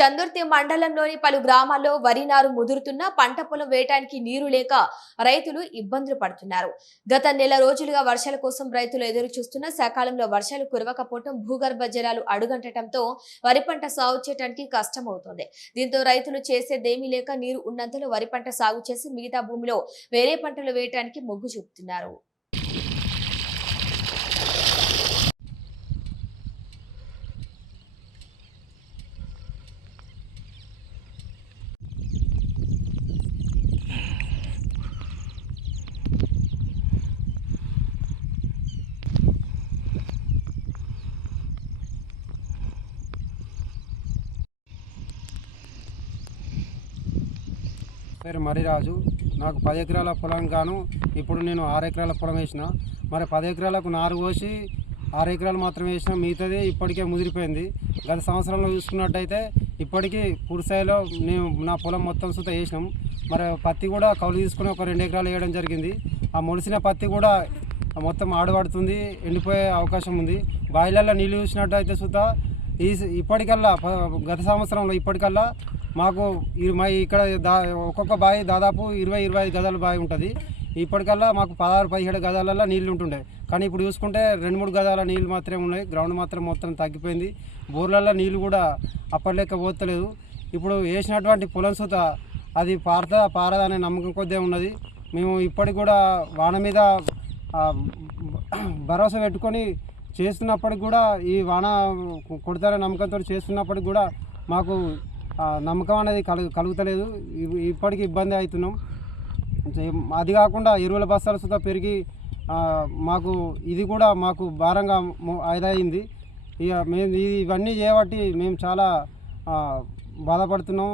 చందుర్తి మండలంలోని పలు గ్రామాల్లో వరి నారు ముదురుతున్న పంట పొలం వేయడానికి నీరు లేక రైతులు ఇబ్బందులు పడుతున్నారు. గత నెల రోజులుగా వర్షాల కోసం రైతులు ఎదురు చూస్తున్న సకాలంలో వర్షాలు కురవకపోవడం, భూగర్భ జలాలు అడుగంటడంతో వరి పంట సాగు చేయడానికి కష్టమవుతోంది. దీంతో రైతులు చేసేదేమీ లేక నీరు ఉన్నంతలో వరి పంట సాగు చేసి మిగతా భూమిలో వేరే పంటలు వేయడానికి మొగ్గు చూపుతున్నారు. పేరు మరిరాజు. నాకు 10 ఎకరాల పొలం గాను ఇప్పుడు నేను 6 ఎకరాల పొలం వేసిన. మరి 10 ఎకరాలకు నారు పోసి 6 ఎకరాలు మాత్రమే వేసిన, మిగతాది ఇప్పటికే ముదిరిపోయింది. గత సంవత్సరంలో చూసుకున్నట్టయితే ఇప్పటికీ పూర్తిస్థాయిలో నేను నా పొలం మొత్తం సుత వేసినాం. మరి పత్తి కూడా కౌలు తీసుకుని ఒక 2 ఎకరాలు వేయడం జరిగింది. ఆ మొలిసిన పత్తి కూడా మొత్తం ఆడబడుతుంది, ఎండిపోయే అవకాశం ఉంది. బాయిలల్లో నీళ్ళు చూసినట్టయితే సుత ఇప్పటికల్లా గత సంవత్సరంలో ఇప్పటికల్లా మాకు ఇక్కడ ఒక్కొక్క బావి దాదాపు 20-25 గదాల బావి ఉంటుంది. ఇప్పటికల్లా మాకు 16-17 గదాలలో నీళ్ళు ఉంటుండే. కానీ ఇప్పుడు చూసుకుంటే 2-3 గదాల నీళ్ళు మాత్రమే ఉన్నాయి. గ్రౌండ్ మాత్రం మొత్తం తగ్గిపోయింది. బోర్లలో నీళ్ళు కూడా అప్పటిలెక్క పోతలేదు. ఇప్పుడు వేసినటువంటి పొలం సుత అది పారదా అనే నమ్మకం కొద్దే ఉన్నది. మేము ఇప్పటికి కూడా వాన మీద భరోసా పెట్టుకొని చేస్తున్నప్పటికి కూడా, ఈ వాన కొడతారనే నమ్మకంతో చేస్తున్నప్పటికి కూడా మాకు నమ్మకం అనేది కలుగుతలేదు. ఇప్పటికీ ఇబ్బంది అవుతున్నాం. అది కాకుండా ఎరువుల బస్తాలు సుతా పెరిగి మాకు ఇది కూడా మాకు భారంగా అయింది. ఇక మేము ఇవన్నీ చేయబట్టి మేము చాలా బాధపడుతున్నాం.